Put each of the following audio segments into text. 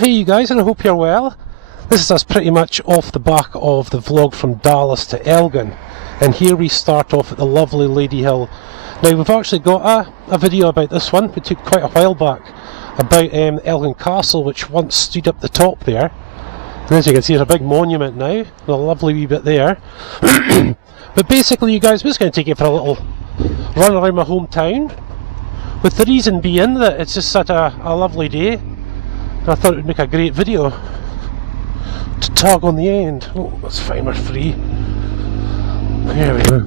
Hey you guys, and I hope you're well. This is us pretty much off the back of the vlog from Dallas to Elgin, and here we start off at the lovely Lady Hill. Now we've actually got a video about this one. We took quite a while back about Elgin Castle, which once stood up the top there, and as you can see there's a big monument now, a lovely wee bit there. But basically you guys, we're just going to take you for a little run around my hometown, with the reason being that it's just such a lovely day. I thought it would make a great video to tag on the end. Oh, that's fine, we're free. There we go.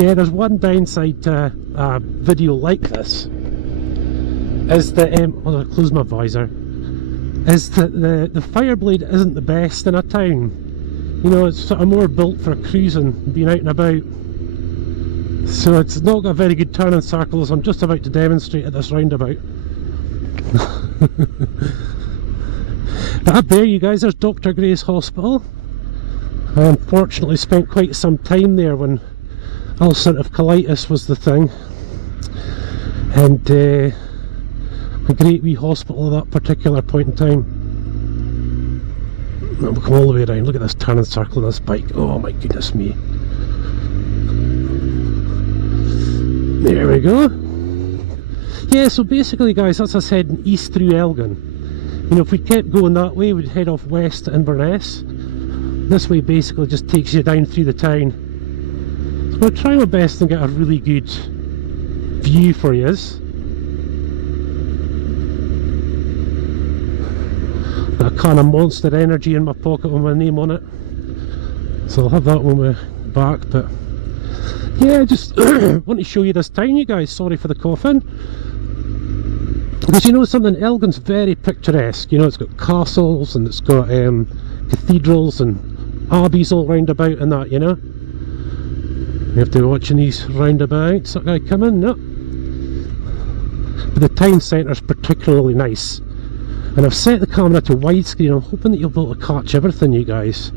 Yeah, there's one downside to a video like this, is that, I'll close my visor, is that the Fireblade isn't the best in a town. You know, it's sort of more built for cruising, being out and about. So it's not got a very good turning circle, as I'm just about to demonstrate at this roundabout. But up there you guys, there's Dr. Gray's Hospital. I unfortunately spent quite some time there when ulcerative colitis was the thing, and a great wee hospital at that particular point in time. We'll come all the way around. Look at this turning circle on this bike. Oh my goodness me. There we go. Yeah, so basically guys, that's us heading east through Elgin. You know, if we kept going that way, we'd head off west to Inverness. This way basically just takes you down through the town. So I'm going to try my best and get a really good view for you. Got a kind of Monster Energy in my pocket with my name on it, so I'll have that when we're back. But yeah, just want to show you this town, you guys. Sorry for the coughing. Because you know something, Elgin's very picturesque. You know, it's got castles and it's got cathedrals and abbeys all round about and that, you know. You have to be watching these roundabouts. That guy coming? No. But the town centre's particularly nice. And I've set the camera to widescreen. I'm hoping that you'll be able to catch everything, you guys.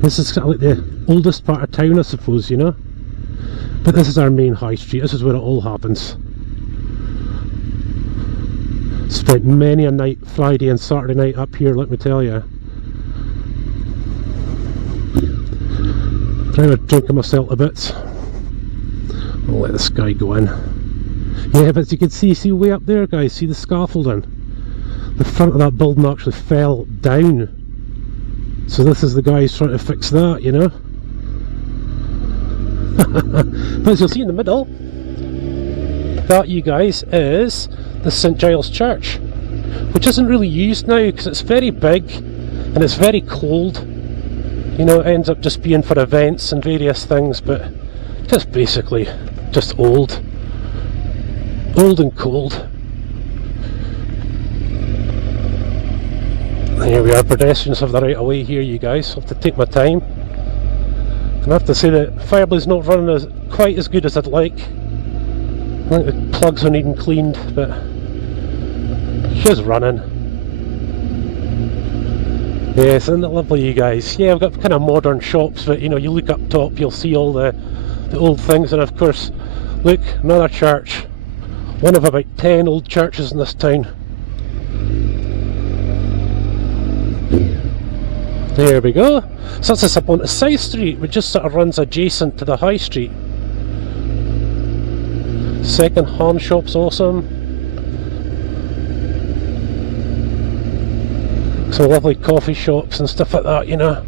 This is kind of like the oldest part of town, I suppose, you know. But this is our main high street. This is where it all happens. Spent many a night, Friday and Saturday night up here, let me tell you. Trying to drink myself a bit. I'll let this guy go in. Yeah, but as you can see way up there, guys, see the scaffolding? The front of that building actually fell down. So this is the guys trying to fix that, you know. But as you'll see in the middle, that, you guys, is the St Giles Church, which isn't really used now because it's very big and it's very cold. You know, it ends up just being for events and various things, but just basically just old and cold. Here we are, pedestrians have the right of way here, you guys. I have to take my time. And I have to say that Fireblade's not running quite as good as I'd like. I think the plugs are needing cleaned, but she's running. Yes, isn't it lovely, you guys? Yeah, I've got kind of modern shops, but you know, you look up top, you'll see all the old things, and of course, look, another church. One of about 10 old churches in this town. There we go. So that's us up on the side street, which just sort of runs adjacent to the high street. Second hand shop's awesome. Some lovely coffee shops and stuff like that, you know.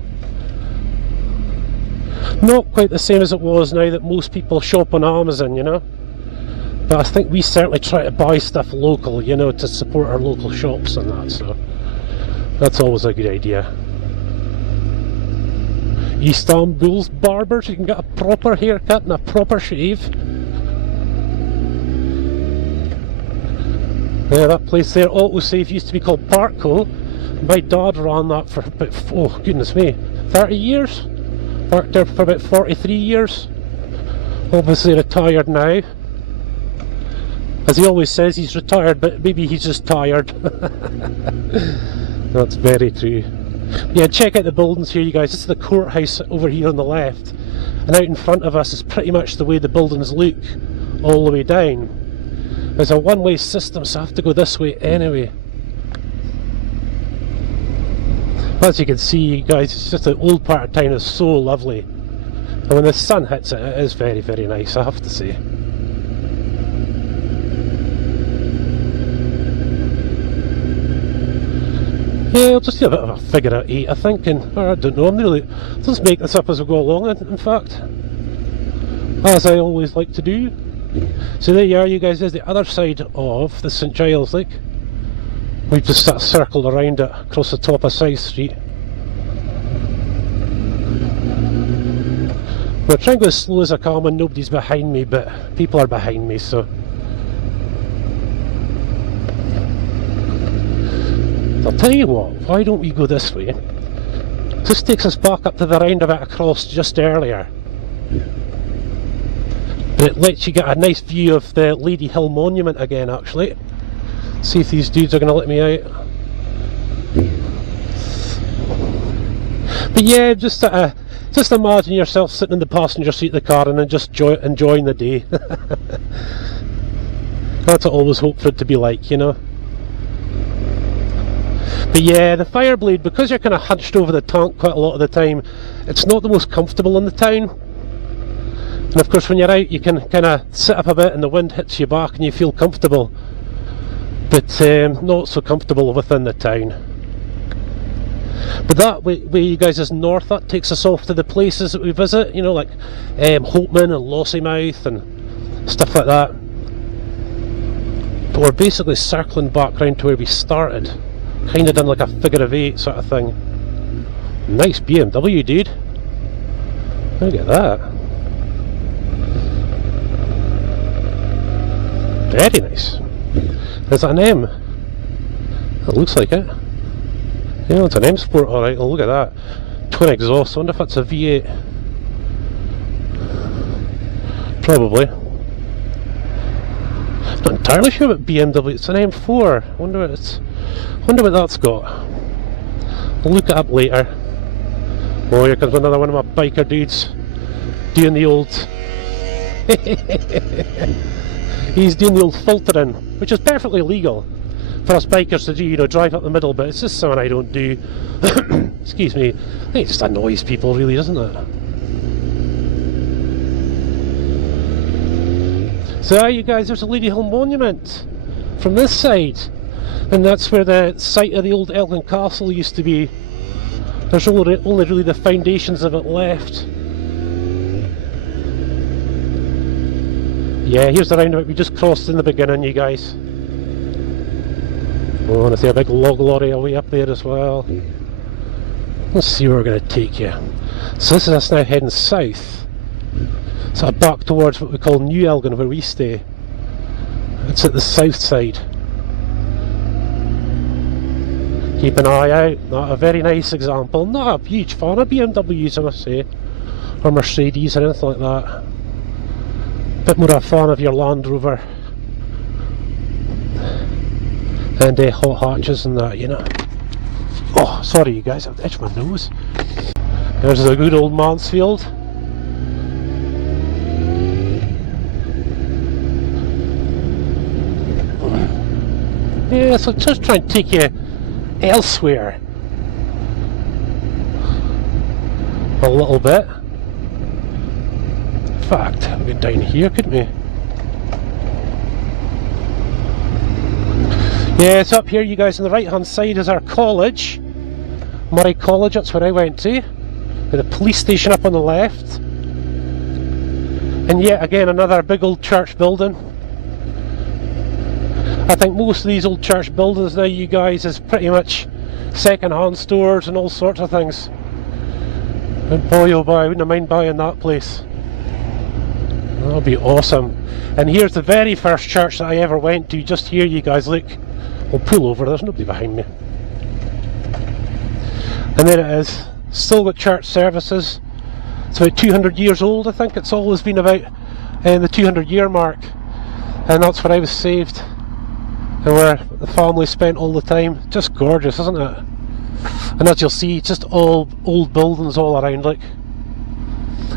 Not quite the same as it was now that most people shop on Amazon, you know. But I think we certainly try to buy stuff local, you know, to support our local shops and that, so that's always a good idea. Istanbul's barbers, you can get a proper haircut and a proper shave. Yeah, that place there, Autosave, used to be called Parkco. My dad ran that for about, oh goodness me, 30 years? Worked there for about 43 years. Obviously retired now. As he always says, he's retired, but maybe he's just tired. That's very true. Yeah, check out the buildings here, you guys. This is the courthouse over here on the left, and out in front of us is pretty much the way the buildings look all the way down. There's a one-way system, so I have to go this way anyway. As you can see, guys, it's just the old part of town is so lovely. And when the sun hits it, it is very, very nice, I have to say. Yeah, I'll just do a bit of a figure of 8, I think, and or I don't know, I'll just make this up as we go along, in fact. As I always like to do. So there you are, you guys, there's the other side of the St Giles Lake. We've just sort of circled around it, across the top of South Street. We're trying to go as slow as I can when nobody's behind me, but people are behind me, so... I'll tell you what, why don't we go this way? This takes us back up to the roundabout across just earlier. But it lets you get a nice view of the Lady Hill Monument again, actually. See if these dudes are going to let me out. But yeah, just imagine yourself sitting in the passenger seat of the car and then just enjoying the day. That's what I always hope for it to be like, you know. But yeah, the Fireblade, because you're kind of hunched over the tank quite a lot of the time, it's not the most comfortable in the town. And of course when you're out you can kind of sit up a bit and the wind hits you back and you feel comfortable. But not so comfortable within the town. But that way you guys is north, that takes us off to the places that we visit, you know, like Holtman and Lossiemouth and stuff like that. But we're basically circling back round to where we started. Kind of done like a figure of 8 sort of thing. Nice BMW, dude. Look at that. Very nice. Is that an M? It looks like it. Yeah, it's an M Sport, alright. Oh, look at that. Twin exhaust. I wonder if that's a V8. Probably. Not entirely sure about BMW. It's an M4. I wonder what that's got. I'll look it up later. Oh, here comes another one of my biker dudes doing the old... He's doing the old filtering, which is perfectly legal for us bikers to do, you know, drive up the middle, but it's just something I don't do. Excuse me. I think it just annoys people, really, doesn't it? So there you guys, there's a Lady Hill Monument from this side. And that's where the site of the old Elgin Castle used to be. There's only really the foundations of it left. Yeah, here's the roundabout we just crossed in the beginning, you guys. Oh, and I see a big log lorry away up there as well. Let's see where we're going to take you. So this is us now heading south. Sort of back towards what we call New Elgin, where we stay. It's at the south side. Keep an eye out. Not a very nice example. Not a huge fan of BMWs, I must say. Or Mercedes or anything like that. Bit more a fan of your Land Rover and hot hatches and that, you know. Oh, sorry you guys, I've itched my nose. There's a good old Mansfield. Yeah, so just try and take you elsewhere a little bit. In fact, we could down here, couldn't we? Yeah, it's up here, you guys. On the right hand side is our college, Murray College. That's where I went to. With the police station up on the left, and yet again another big old church building. I think most of these old church buildings now, you guys, is pretty much second-hand stores and all sorts of things. And boy oh boy, I wouldn't mind buying that place. That would be awesome. And here's the very first church that I ever went to, just here, you guys, look. I'll pull over, there's nobody behind me. And there it is, still got church services. It's about 200 years old, I think. It's always been about the 200 year mark. And that's where I was saved. And where the family spent all the time. Just gorgeous, isn't it? And as you'll see, just all old buildings all around, like.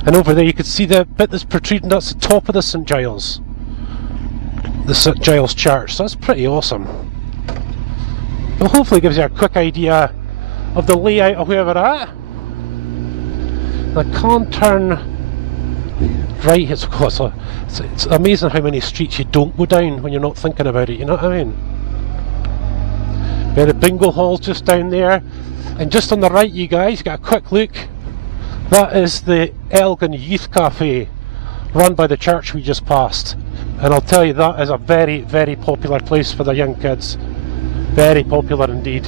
And over there you can see the bit that's protruding, that's the top of the St Giles. The St Giles Church, so that's pretty awesome. It hopefully gives you a quick idea of the layout of where we're at. I can't turn right. It's amazing how many streets you don't go down when you're not thinking about it, you know what I mean? Yeah, the bingo hall's just down there, and just on the right, you guys, get a quick look. That is the Elgin Youth Cafe, run by the church we just passed. And I'll tell you, that is a very, very popular place for the young kids. Very popular indeed.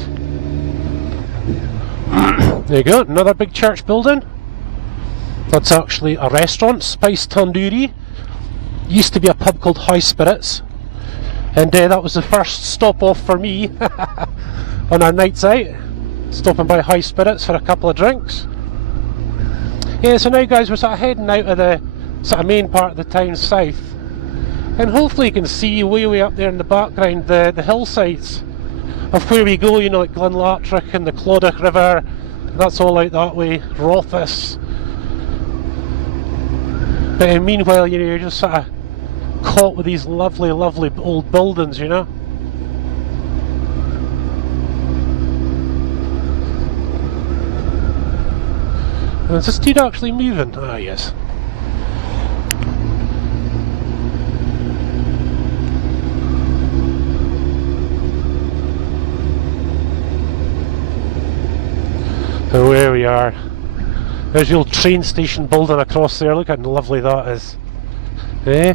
There you go, another big church building. That's actually a restaurant, Spice Tandoori. Used to be a pub called High Spirits. And that was the first stop off for me on our nights out. Stopping by High Spirits for a couple of drinks. Yeah, so now guys, we're sort of heading out of the sort of main part of the town south. And hopefully you can see way up there in the background the hillsides of where we go, you know, like Glenlatrick and the Clodagh River. That's all out that way, Rothes. But meanwhile, you know, you're just sort of caught with these lovely old buildings, you know. And is this dude actually moving? Ah, yes. So there we are. There's the old train station building across there. Look how lovely that is. Eh?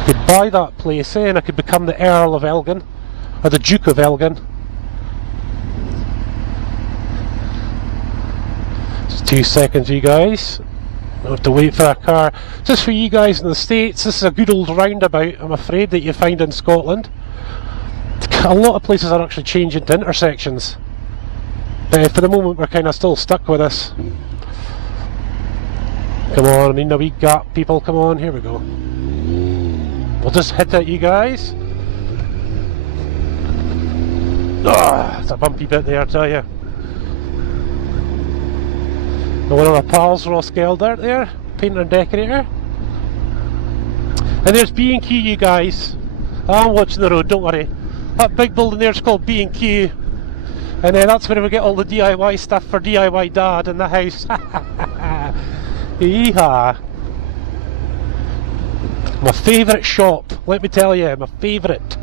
I could buy that place, eh, and I could become the Earl of Elgin, or the Duke of Elgin. Just 2 seconds, you guys. I have to wait for a car. Just for you guys in the States, this is a good old roundabout, I'm afraid, that you find in Scotland. A lot of places are actually changing to intersections. But for the moment, we're kind of still stuck with this. Come on, I mean, a wee gap, people, come on, here we go. We'll just hit it, you guys. Ah, it's a bumpy bit there, I tell you. One of our pals, Ross Geldert there, painter and decorator. And there's B&Q, you guys. I'm watching the road, don't worry. That big building there is called B&Q. And then that's where we get all the DIY stuff for DIY Dad in the house. Yeehaw. My favourite shop, let me tell you, my favourite.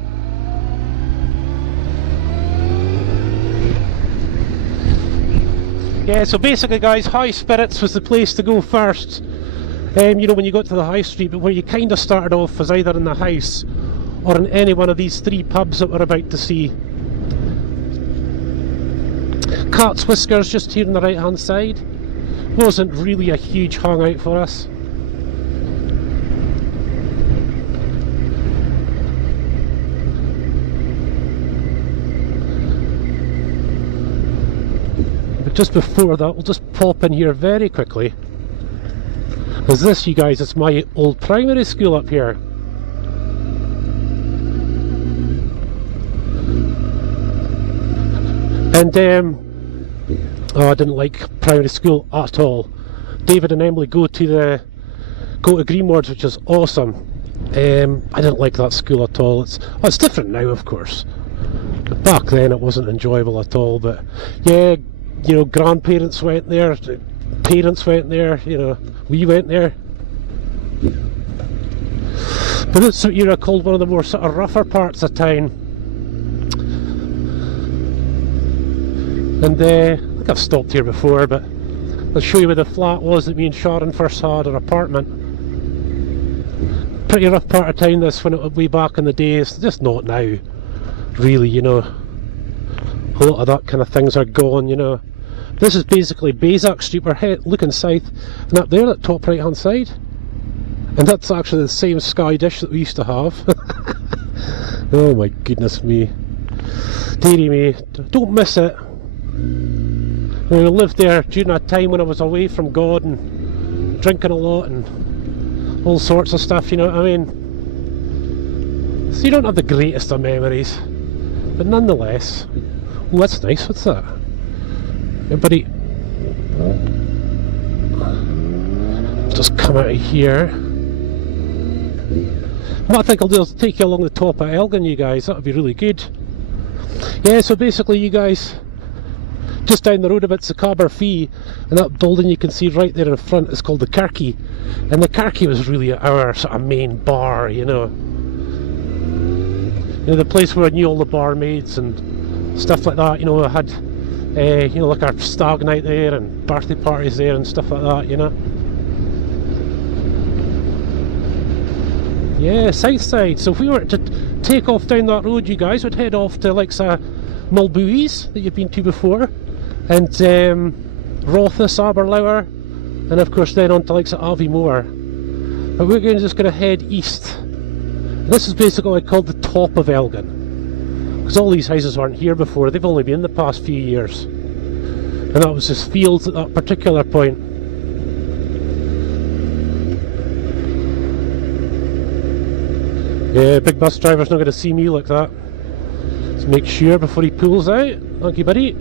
Yeah, so basically guys, High Spirits was the place to go first. You know, when you got to the high street, but where you kind of started off was either in the house or in any one of these 3 pubs that we're about to see. Cat's Whiskers just here on the right hand side. Wasn't really a huge hangout for us. But just before that, we'll just pop in here very quickly. Because this, you guys, is my old primary school up here. And oh, I didn't like primary school at all. David and Emily go to Greenwards, which is awesome. I didn't like that school at all. It's different now, of course. But back then it wasn't enjoyable at all. But yeah, you know, grandparents went there, parents went there, you know, we went there. But it's what you called one of the more sort of rougher parts of town. And I think I've stopped here before, but I'll show you where the flat was that me and Sharon first had, our apartment. Pretty rough part of town this, when it was way back in the days, just not now, really, you know. A lot of that kind of things are gone, you know. This is basically Bazak Street, we're looking south, and up there, that top right hand side. And that's actually the same sky dish that we used to have. Oh my goodness me. Dearie me, don't miss it. I lived there during a time when I was away from God and drinking a lot and all sorts of stuff, you know what I mean? So you don't have the greatest of memories, but nonetheless. Oh, that's nice, what's that? Everybody, just come out of here. What I think I'll do is take you along the top of Elgin, you guys, that would be really good. Yeah, so basically you guys, just down the road a bit's the Caber Fee, and that building you can see right there in front is called the Kirky. And the Kirky was really our sort of main bar, you know. You know, the place where I knew all the barmaids and stuff like that, you know. I had, you know, like our stag night there and birthday parties there and stuff like that, you know. Yeah, south side. So if we were to take off down that road, you guys would head off to like Mulbuys that you've been to before, and Rothes, Aberlour, and of course then on to like Aviemore. But we're just going to head east. This is basically called the top of Elgin, because all these houses weren't here before. They've only been in the past few years, and that was just fields at that particular point. Yeah, big bus driver's not going to see me like that. Let's make sure before he pulls out. Thank you, buddy.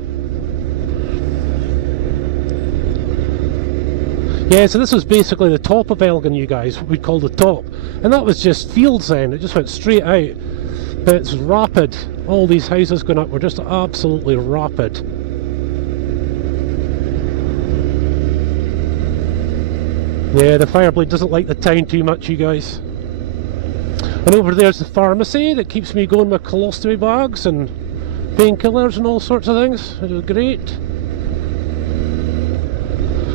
Yeah, so this was basically the top of Elgin, you guys, what we call the top. And that was just fields then, it just went straight out. But it's rapid. All these houses going up were just absolutely rapid. Yeah, the Fireblade doesn't like the town too much, you guys. And over there's the pharmacy that keeps me going with colostomy bags and painkillers and all sorts of things. It was great.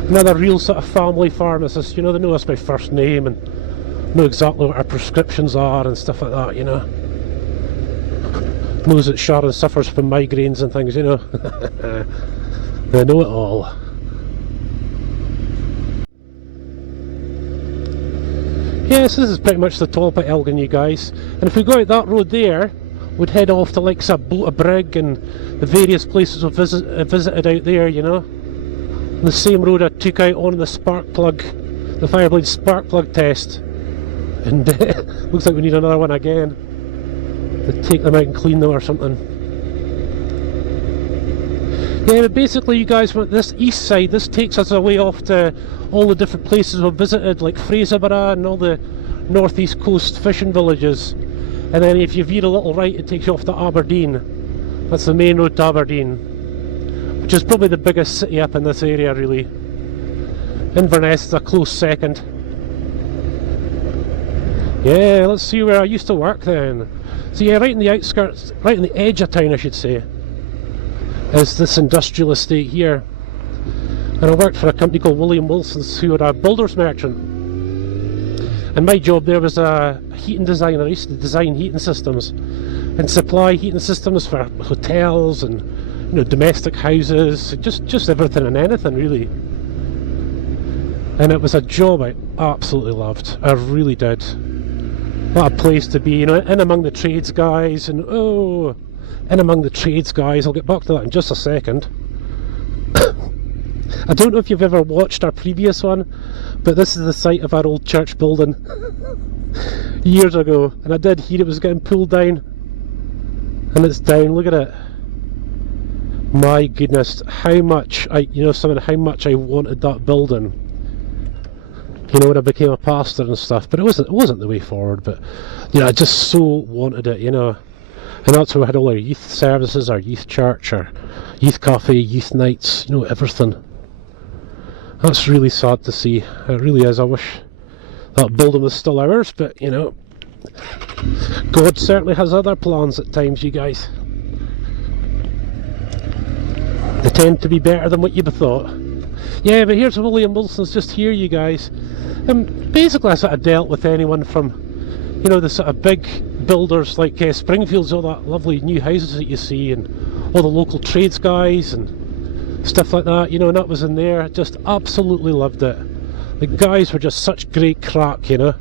Another real sort of family pharmacist, you know, they know us by first name and know exactly what our prescriptions are and stuff like that, you know. Knows that Sharon suffers from migraines and things, you know. They know it all. Yes, this is pretty much the top of Elgin, you guys. And if we go out that road there, we'd head off to like Bloat Brig and the various places we've visited out there, you know. And the same road I took out on the spark plug, the Fireblade spark plug test. And looks like we need another one again. To take them out and clean them or something. Yeah, but basically you guys went this east side, this takes us away off to all the different places we've visited, like Fraserburgh and all the northeast coast fishing villages. And then if you veer a little right, it takes you off to Aberdeen. That's the main road to Aberdeen, which is probably the biggest city up in this area, really. Inverness is a close second. Yeah, let's see where I used to work then. So yeah, right in the outskirts, right in the edge of town I should say, is this industrial estate here. And I worked for a company called William Wilson's, who were a builder's merchant. And my job there was a heating designer. I used to design heating systems and supply heating systems for hotels and, you know, domestic houses, just everything and anything really. And it was a job I absolutely loved. I really did. What a place to be, you know, in among the trades guys, and oh, in among the trades guys. I'll get back to that in just a second. I don't know if you've ever watched our previous one, but this is the site of our old church building years ago, and I did hear it was getting pulled down, and it's down. Look at it. My goodness, how much how much I wanted that building, you know, when I became a pastor and stuff. But it wasn't the way forward, but you know, I just so wanted it, you know. And that's where we had all our youth services, our youth church, our youth cafe, youth nights, you know, everything. That's really sad to see. It really is. I wish that building was still ours, but you know, God certainly has other plans at times, you guys. They tend to be better than what you'd have thought. Yeah, but here's William Wilson's just here, you guys. Basically I sort of dealt with anyone from, you know, the sort of big builders like Springfield's, all that lovely new houses that you see, and all the local trades guys and stuff like that, you know, and that was in there. Just absolutely loved it. The guys were just such great crack, you know,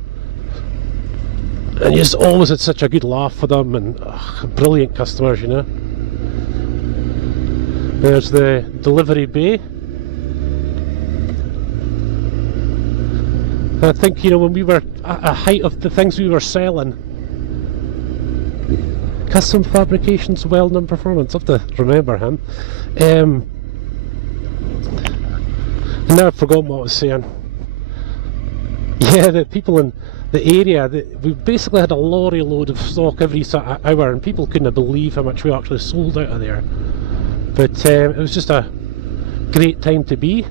and you just always had such a good laugh with them, and brilliant customers, you know. There's the delivery bay. I think, you know, when we were at a height of the things we were selling, Custom Fabrications, Well-Known Performance, I have to remember him. And now I've forgotten what I was saying. Yeah, the people in the area, we basically had a lorry load of stock every sort of hour, and people couldn't believe how much we actually sold out of there. But it was just a great time to be.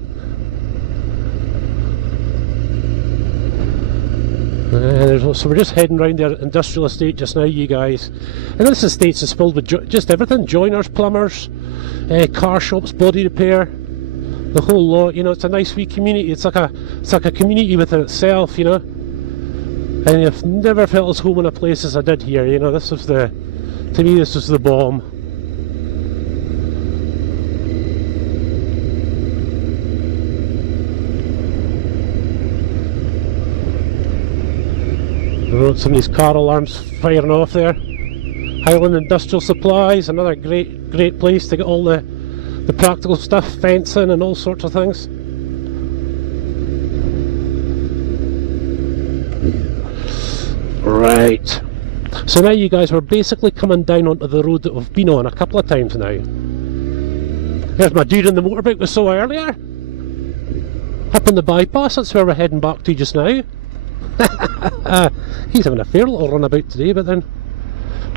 So we're just heading round the industrial estate just now, you guys. And this estate is filled with just everything: joiners, plumbers, car shops, body repair, the whole lot. You know, it's a nice wee community. It's like a community within itself, you know. And I've never felt as home in a place as I did here. You know, this was to me, this was the bomb. Some of these car alarms firing off there. Highland Industrial Supplies, another great place to get all the practical stuff, fencing and all sorts of things. Right, so now you guys, we're basically coming down onto the road that we've been on a couple of times now. There's my dude on the motorbike we saw earlier. Up on the bypass, that's where we're heading back to just now. He's having a fair little runabout today, but then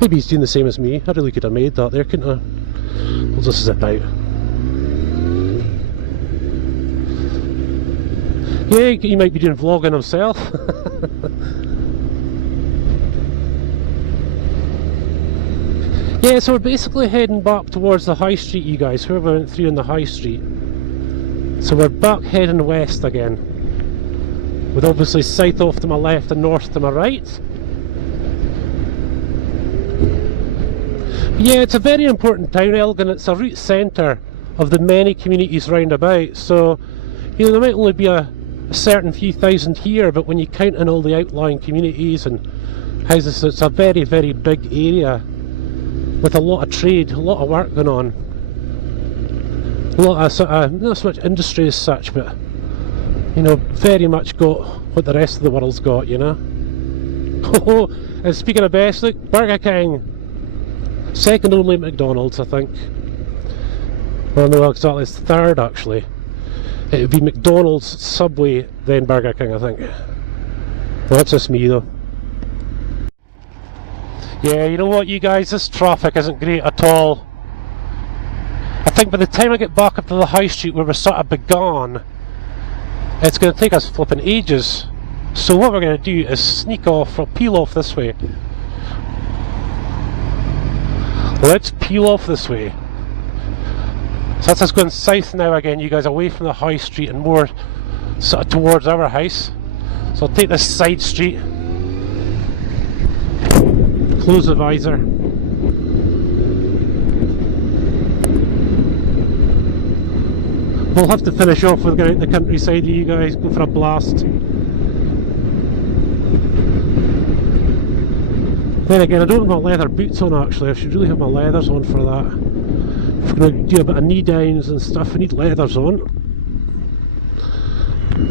maybe he's doing the same as me. I really could have made that there, couldn't I? We'll just zip out. Yeah, he might be doing vlogging himself. Yeah, so we're basically heading back towards the high street, you guys, where we went through in the high street. So we're back heading west again, with obviously south off to my left and north to my right. Yeah, it's a very important town, Elgin. It's a route centre of the many communities round about. So, you know, there might only be a certain few thousand here, but when you count in all the outlying communities and houses, it's a very, very big area with a lot of trade, a lot of work going on. A lot of, sort of, not so much industry as such, but, you know, very much got what the rest of the world's got, you know. Oh, and speaking of best, look, Burger King. Second only McDonald's, I think. Well, no, exactly, it's third actually. It would be McDonald's, Subway, then Burger King, I think. Well, that's just me though. Yeah, you know what, you guys, this traffic isn't great at all. I think by the time I get back up to the high street where we're sort of begun, it's going to take us flipping ages. So what we're going to do is sneak off, or peel off this way. Let's peel off this way. So that's us going south now again, you guys, away from the high street and more sort of towards our house. So I'll take this side street, close the visor. We'll have to finish off with going out in the countryside, you guys, go for a blast. Then again, I don't have my leather boots on actually. I should really have my leathers on for that. If we're going to do a bit of knee downs and stuff, we need leathers on.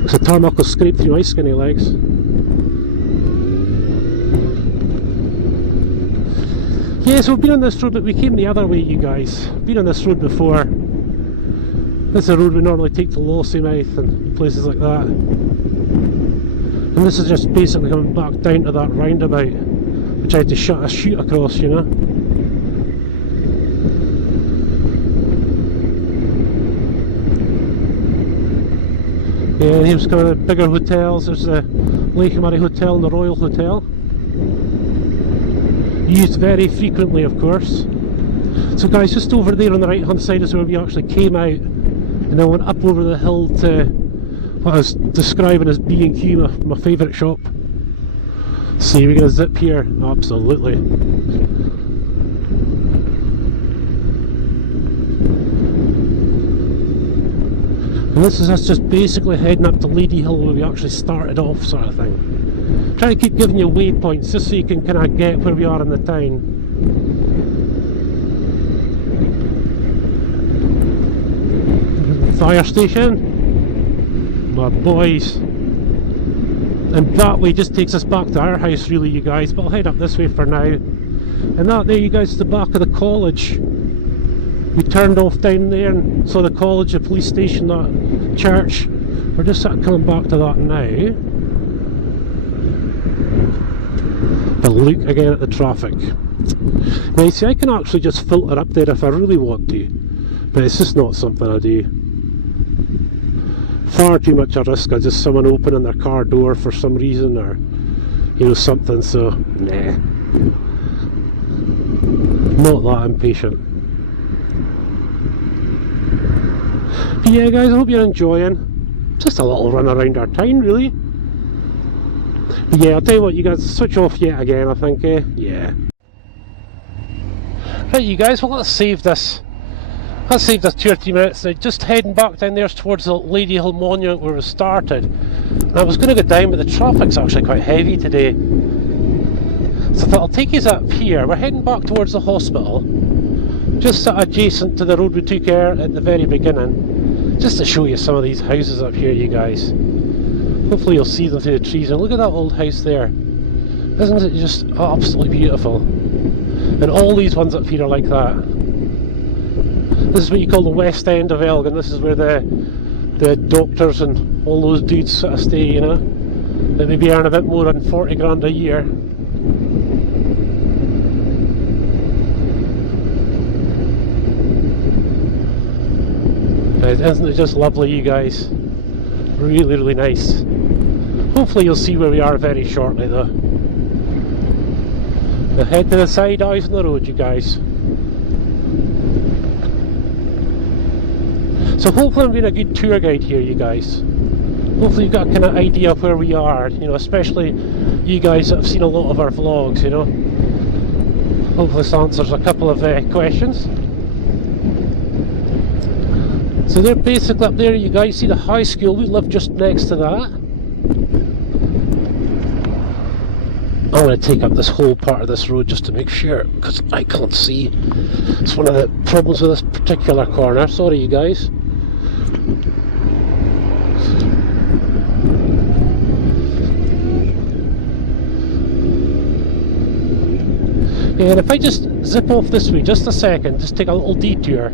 So the tarmac will scrape through my skinny legs. Yeah, so we've been on this road, but we came the other way, you guys. Been on this road before. This is a road we normally take to Lossiemouth and places like that. And this is just basically coming back down to that roundabout, which I had to shoot across, you know. Yeah, and here's kind of the bigger hotels. There's the Lake Murray Hotel and the Royal Hotel. Used very frequently, of course. So guys, just over there on the right hand side is where we actually came out, and I went up over the hill to what I was describing as B&Q, my favourite shop. See, we're going to zip here? Absolutely. And this is us just basically heading up to Lady Hill where we actually started off, sort of thing. Try to keep giving you waypoints just so you can kind of get where we are in the town. Fire station, my boys. And that way just takes us back to our house really, you guys, but I'll head up this way for now. And that there, you guys, is the back of the college. We turned off down there and saw the college, the police station, that church. We're just sort of coming back to that now. But look again at the traffic. Now you see, I can actually just filter up there if I really want to, but it's just not something I do. Far too much a risk of just someone opening their car door for some reason, or you know, something, so nah. Not that impatient. But yeah guys, I hope you're enjoying. Just a little run around our town really. But yeah, I'll tell you what, you guys, switch off yet again I think, yeah. Right you guys, well let's save this 2 or 3 minutes. Now just heading back down there towards the Lady Hill Monument where we started. And I was going to go down, but the traffic's actually quite heavy today. So I thought I'll take you up here. We're heading back towards the hospital, just sort of adjacent to the road we took here at the very beginning, just to show you some of these houses up here, you guys. Hopefully you'll see them through the trees. And look at that old house there. Isn't it just absolutely beautiful? And all these ones up here are like that. This is what you call the West End of Elgin. This is where the doctors and all those dudes sort of stay, you know. They maybe earn a bit more than 40 grand a year. Isn't it just lovely, you guys? Really, really nice. Hopefully you'll see where we are very shortly though. Now head to the side eyes on the road, you guys. So hopefully I'm being a good tour guide here, you guys. Hopefully you've got a kind of idea of where we are, you know, especially you guys that have seen a lot of our vlogs, you know. Hopefully this answers a couple of questions. So they're basically up there, you guys see the high school, we live just next to that. I'm going to take up this whole part of this road just to make sure, because I can't see. It's one of the problems with this particular corner, sorry you guys. Yeah, and if I just zip off this way just a second, just take a little detour.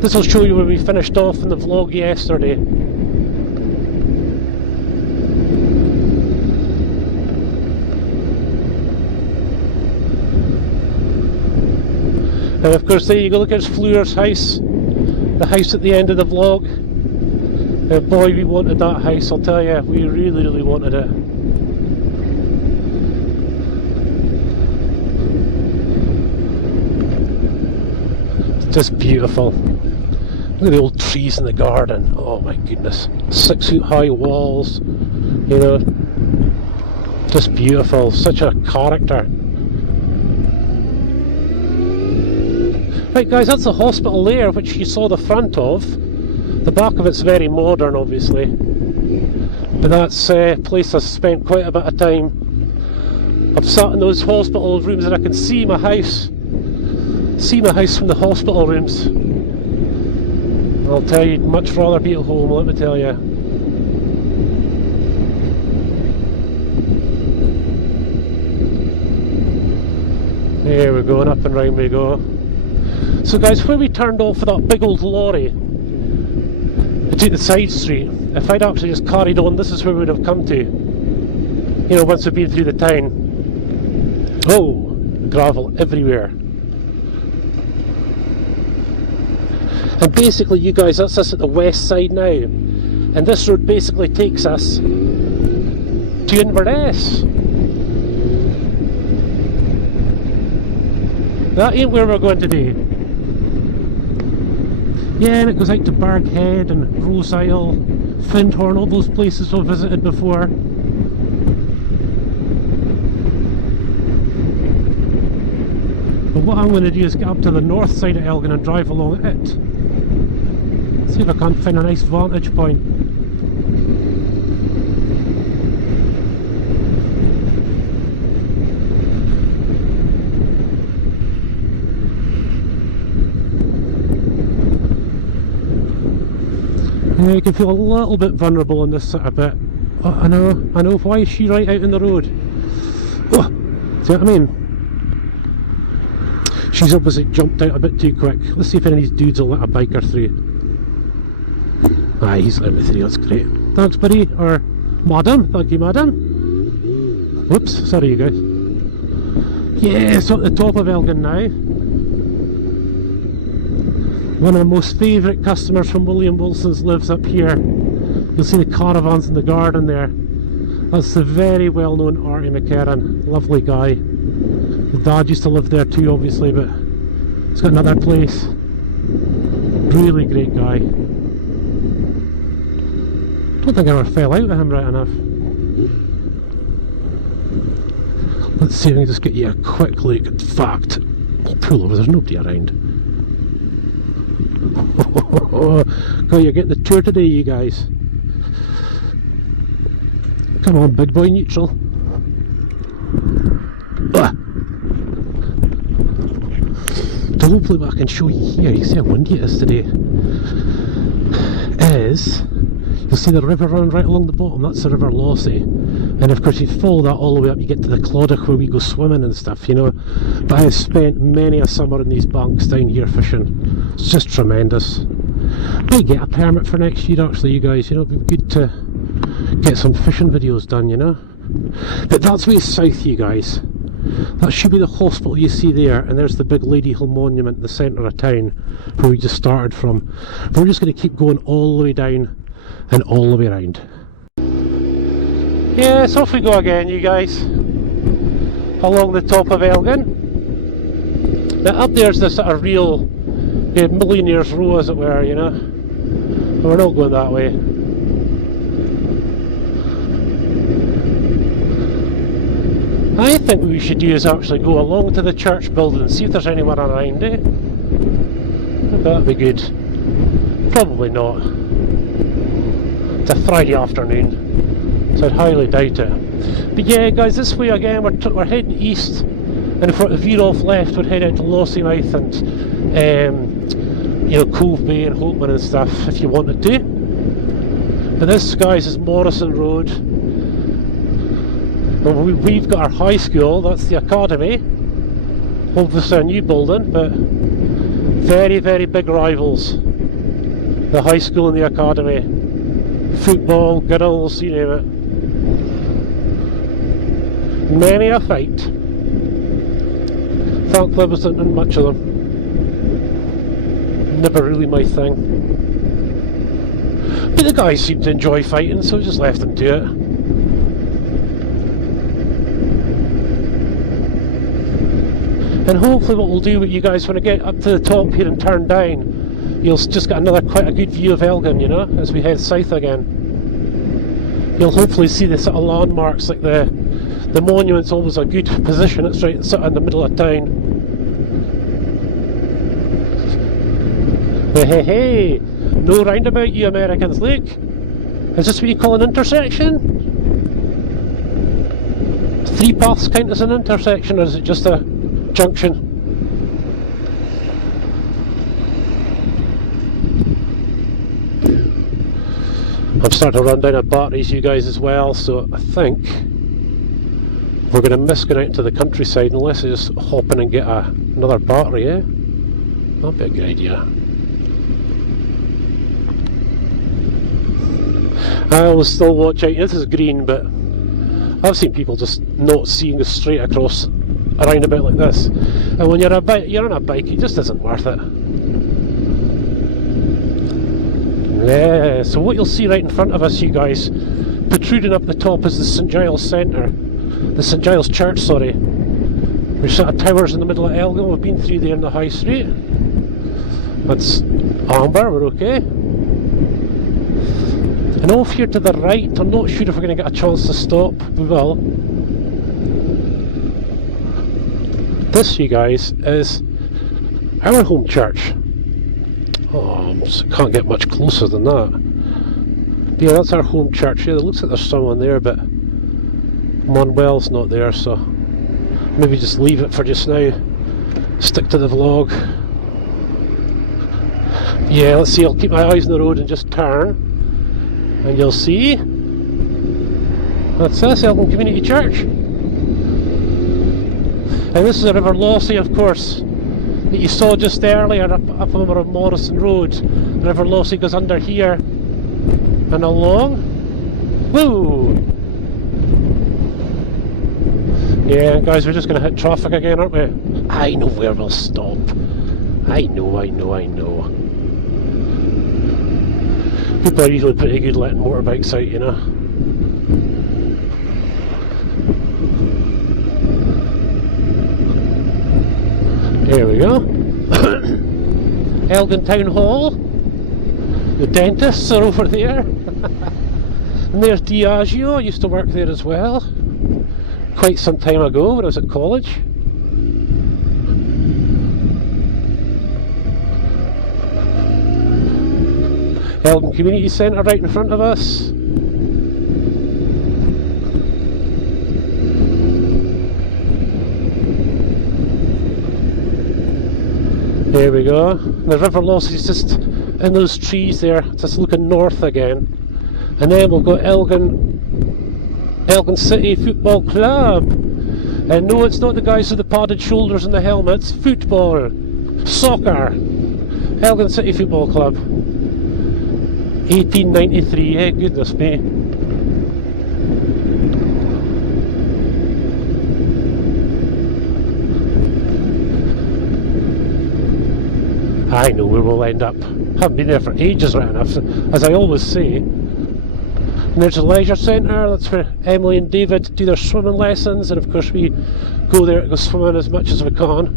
This will show you where we finished off in the vlog yesterday. And of course there you go, look at Fleur's house. The house at the end of the vlog. Boy, we wanted that house, I'll tell you, we really, really wanted it. It's just beautiful. Look at the old trees in the garden. Oh my goodness. 6 foot high walls. You know. Just beautiful. Such a character. Right guys, that's the hospital there, which you saw the front of. The back of it's very modern obviously. But that's a place I've spent quite a bit of time. I've sat in those hospital rooms and I can see my house. See my house from the hospital rooms. I'll tell you, much rather be at home, let me tell you. There we go, and up and round we go. So guys, where we turned off for that big old lorry to take the side street, if I'd actually just carried on, this is where we would have come to. You know, once we've been through the town. Oh, gravel everywhere. And basically, you guys, that's us at the west side now. And this road basically takes us to Inverness. That ain't where we're going today. Yeah, and it goes out to Barghead and Rose Isle, Findhorn, all those places we've visited before. But what I'm going to do is get up to the north side of Elgin and drive along it. See if I can't find a nice vantage point. Yeah, you can feel a little bit vulnerable in this sort of bit. Oh, I know, why is she right out in the road? Oh, see what I mean? She's obviously jumped out a bit too quick. Let's see if any of these dudes will let a biker through. Aye, he's let me through, that's great. Thanks buddy, or madam, thank you madam. Whoops, sorry you guys. Yeah, so at the top of Elgin now. One of the most favourite customers from William Wilson's lives up here. You'll see the caravans in the garden there. That's the very well known Artie McCarran. Lovely guy. The dad used to live there too, obviously, but he's got another place. Really great guy. Don't think I ever fell out with him right enough. Let's see if I can just get you a quick look. In fact, pull over, there's nobody around. God, you're getting the tour today, you guys. Come on, big boy neutral. So hopefully what I can show you here, you see how windy it is today, is you'll see the river running right along the bottom. That's the River Lossy, and of course you follow that all the way up, you get to the Clodagh where we go swimming and stuff, you know. But I have spent many a summer in these banks down here fishing. It's just tremendous. Might get a permit for next year actually, you guys, you know. It'd be good to get some fishing videos done, you know. But that's way south, you guys. That should be the hospital you see there, and there's the big Lady Hill monument in the centre of town where we just started from. We're just going to keep going all the way down and all the way around. Yes, off we go again, you guys, along the top of Elgin. Now up there's this sort of real millionaire's row, as it were, you know. But we're not going that way. I think what we should do is actually go along to the church building and see if there's anyone around, eh? That'd be good. Probably not. It's a Friday afternoon, so I'd highly doubt it. But yeah, guys, this way again, we're heading east, and if we're to veer off left, we'd head out to Lossiemouth and you know, Cove Bay and Hopeman and stuff if you wanted to. But this, guys, is Morrison Road. Well, we've got our high school, that's the academy, obviously a new building, but very, very big rivals, the high school and the academy. Football, girls, you name it. Many a fight. Thankfully I wasn't in much of them. Never really my thing. But the guys seemed to enjoy fighting, so I just left them do it. And hopefully what we'll do with you guys when I get up to the top here and turn down, you'll just get quite a good view of Elgin, you know, as we head south again. You'll hopefully see the sort of landmarks, like the monument's always a good position, it's right sort of in the middle of town. Hey, hey, no roundabout, you Americans, look. Is this what you call an intersection? 3 paths count as an intersection, or is it just a junction? I'm starting to run down our batteries, you guys, as well, so I think we're going to miss going out into the countryside unless I just hop in and get another battery, eh? That'd be a good idea. I always still watch out. This is green, but I've seen people just not seeing us straight across a roundabout like this, and when you're on a bike, it just isn't worth it. Yeah, so what you'll see right in front of us, you guys, protruding up the top, is the St Giles Centre, the St Giles Church, sorry. There's sort of towers in the middle of Elgin. We've been through there in the high street. That's amber, we're okay. And off here to the right, I'm not sure if we're going to get a chance to stop. We will. This, you guys, is our home church. Oh, can't get much closer than that. But yeah, that's our home church. Yeah, it looks like there's someone there, but Manuel's not there, so maybe just leave it for just now. Stick to the vlog. Yeah, let's see, I'll keep my eyes on the road and just turn, and you'll see that's this, Elgin Community Church. And this is the River Lossy, of course, that you saw just earlier up over Morrison Road. The River Lossy goes under here and along. Woo! Yeah, guys, we're just going to hit traffic again, aren't we? I know where we'll stop. I know. People are usually pretty good letting motorbikes out, you know. There we go. Elgin Town Hall. The dentists are over there. And there's Diageo. I used to work there as well. Quite some time ago when I was at college. Elgin Community Centre right in front of us. There we go. The River Loss is just in those trees there, just looking north again. And then we'll go Elgin City Football Club. And no, it's not the guys with the padded shoulders and the helmets. Football. Soccer. Elgin City Football Club. 1893, eh? Goodness me. I know where we'll end up. Haven't been there for ages right enough, as I always say. And there's a leisure centre, that's where Emily and David do their swimming lessons, and of course we go there to go swimming as much as we can.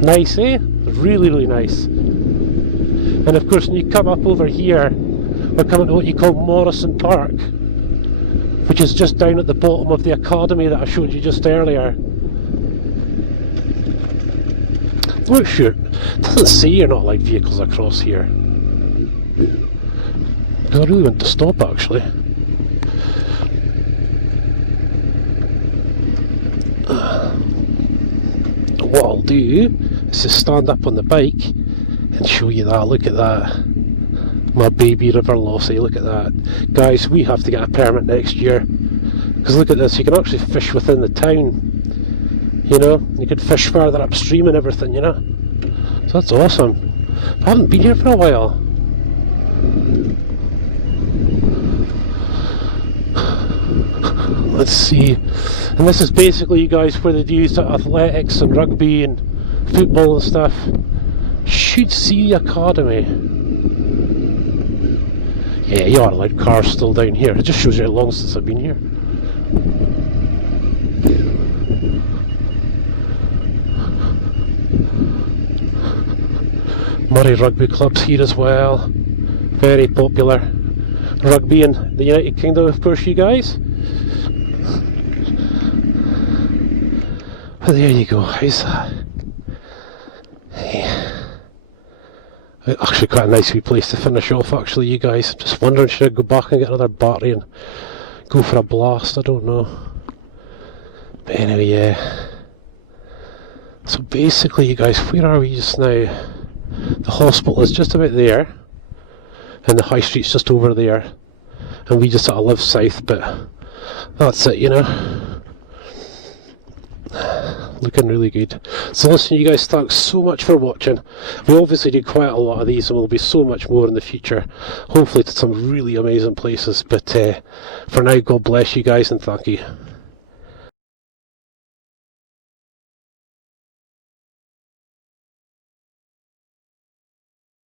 Nice, eh? Really, really nice. And of course when you come up over here, we're coming to what you call Morrison Park, which is just down at the bottom of the academy that I showed you just earlier. Not sure. It doesn't say you're not allowed vehicles across here. I really want to stop actually. What I'll do is just stand up on the bike and show you that. Look at that. My baby River Lossy, look at that. Guys, we have to get a permit next year. Because look at this, you can actually fish within the town. You know, you could fish further upstream and everything, you know. So that's awesome. I haven't been here for a while. Let's see. And this is basically, you guys, where they do athletics and rugby and football and stuff. Should see the academy. Yeah, you are allowed cars still down here. It just shows you how long since I've been here. Murray Rugby Club's here as well. Very popular. Rugby in the United Kingdom, of course, you guys. But there you go. How's that? Yeah. Actually quite a nice wee place to finish off, actually, you guys. I'm just wondering, should I go back and get another battery and go for a blast? I don't know. But anyway, yeah. So basically, you guys, where are we just now? The hospital is just about there, and the high street's just over there, and we just sort of live south, but that's it, you know. Looking really good. So listen, you guys, thanks so much for watching. We obviously did quite a lot of these, and there'll be so much more in the future, hopefully to some really amazing places, but for now, God bless you guys and thank you.